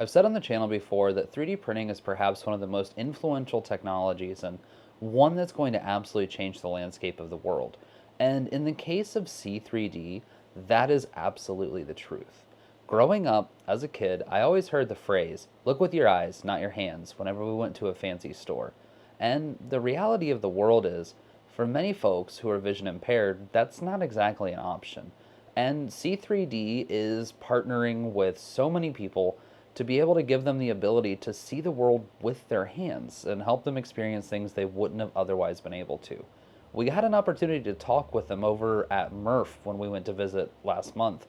I've said on the channel before that 3D printing is perhaps one of the most influential technologies and one that's going to absolutely change the landscape of the world. And in the case of C3D, that is absolutely the truth. Growing up as a kid, I always heard the phrase, look with your eyes, not your hands, whenever we went to a fancy store. And the reality of the world is, for many folks who are vision impaired, that's not exactly an option. And C3D is partnering with so many people to be able to give them the ability to see the world with their hands and help them experience things they wouldn't have otherwise been able to. We had an opportunity to talk with them over at MRRF when we went to visit last month,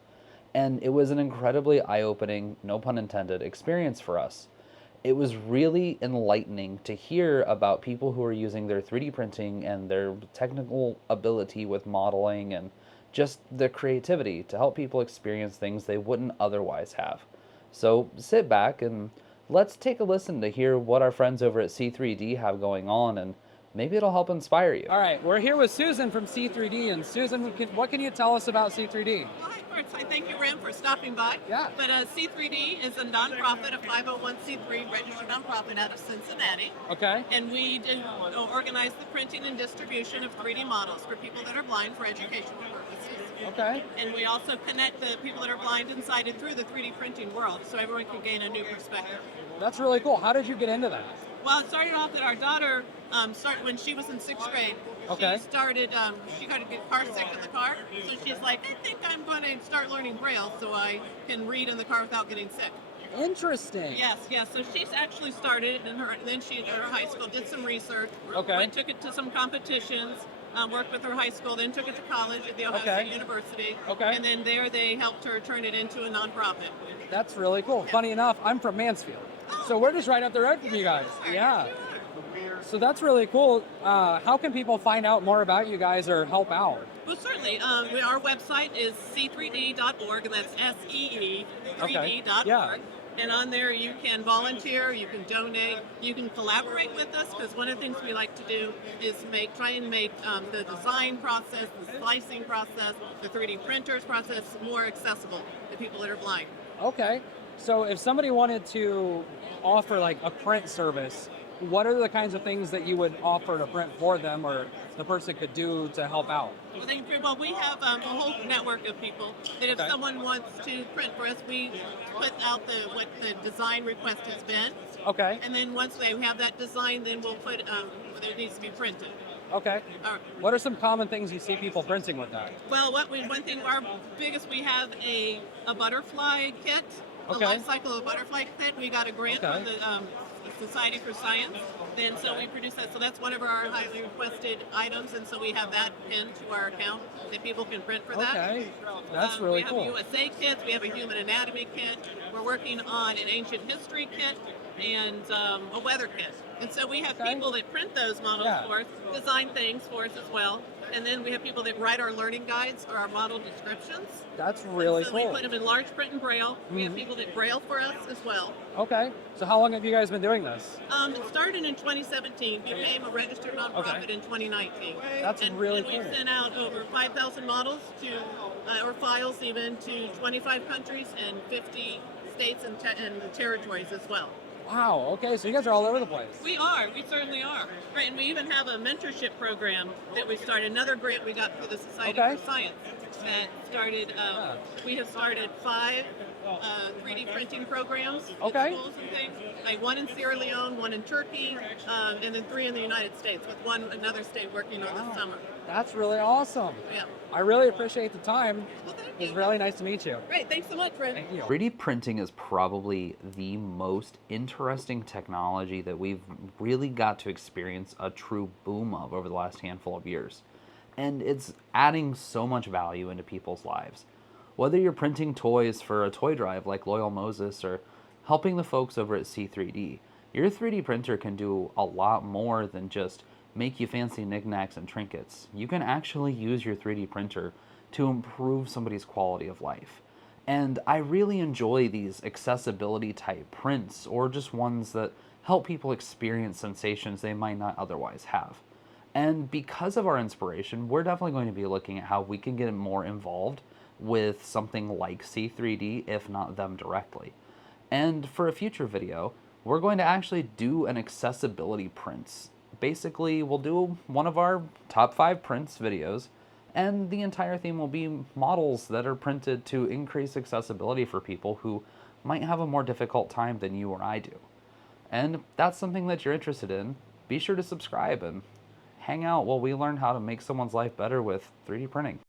and it was an incredibly eye opening, no pun intended, experience for us. It was really enlightening to hear about people who are using their 3D printing and their technical ability with modeling and just their creativity to help people experience things they wouldn't otherwise have. So sit back and let's take a listen to hear what our friends over at C3D have going on, and maybe it'll help inspire you. All right, we're here with Susan from See3d, and Susan, what can you tell us about See3d? Well, hi, first, I thank you, Ram, for stopping by. Yeah. But See3D is a nonprofit, a 501c3 registered nonprofit out of Cincinnati. Okay. And we organize the printing and distribution of 3D models for people that are blind for educational purposes. Okay. And we also connect the people that are blind and sighted through the 3D printing world so everyone can gain a new perspective. That's really cool. How did you get into that? Well, it started off that our daughter started when she was in 6th grade. Okay. She got to get car sick in the car. So she's like, I think I'm going to start learning Braille so I can read in the car without getting sick. Interesting. Yes. So she's actually started then she, in her high school, did some research. Okay. Went, took it to some competitions. Worked with her high school, then took it to college at the Ohio State University. Okay. And then there they helped her turn it into a nonprofit. That's really cool. Funny enough, I'm from Mansfield. So we're just right up the road from you guys. Yeah. So that's really cool. How can people find out more about you guys or help out? Well, certainly. Our website is see3d.org, and that's SEE3D.org. Yeah. And on there you can volunteer, you can donate, you can collaborate with us, because one of the things we like to do is try and make the design process, the slicing process, the 3D printers process more accessible to people that are blind. Okay. So if somebody wanted to offer like a print service, what are the kinds of things that you would offer to print for them or the person could do to help out? Well, we have a whole network of people that if someone wants to print for us, we put out what the design request has been. Okay. And then once they have that design, then we'll put whether it needs to be printed. Okay. What are some common things you see people printing with that? Well, our biggest, we have a butterfly kit, the life cycle of a butterfly kit. We got a grant from the Society for Science. Then so we produce that. So that's one of our highly requested items, and so we have that pinned to our account that people can print for that. Okay, that's really cool. We have USA kits. We have a human anatomy kit. We're working on an ancient history kit and a weather kit. And so we have people that print those models for us, design things for us as well. And then we have people that write our learning guides or our model descriptions. That's really cool. We put them in large print and Braille. We have people that Braille for us as well. Okay. So how long have you guys been doing this? It started in 2017, became a registered nonprofit in 2019. That's really cool. And we've sent out over 5,000 models or files even to 25 countries and 50 states and territories as well. Wow, okay, so you guys are all over the place. We certainly are. Right, and we even have a mentorship program that we started, another grant we got through the Society for Science that started, we have started 5 3D printing programs in schools and things, like one in Sierra Leone, one in Turkey, and then 3 in the United States, with another state working on this summer. That's really awesome. Yeah. I really appreciate the time. Well, thank you. It was really nice to meet you. Great, thanks so much, Fred. Thank you. 3D printing is probably the most interesting technology that we've really got to experience a true boom of over the last handful of years. And it's adding so much value into people's lives. Whether you're printing toys for a toy drive like Loyal Moses or helping the folks over at C3D, your 3D printer can do a lot more than just make you fancy knickknacks and trinkets. You can actually use your 3D printer to improve somebody's quality of life. And I really enjoy these accessibility type prints, or just ones that help people experience sensations they might not otherwise have. And because of our inspiration, we're definitely going to be looking at how we can get more involved with something like C3D, if not them directly. And for a future video, we're going to actually do an accessibility prints. Basically, we'll do one of our top 5 prints videos, and the entire theme will be models that are printed to increase accessibility for people who might have a more difficult time than you or I do. And if that's something that you're interested in, be sure to subscribe and hang out while we learn how to make someone's life better with 3D printing.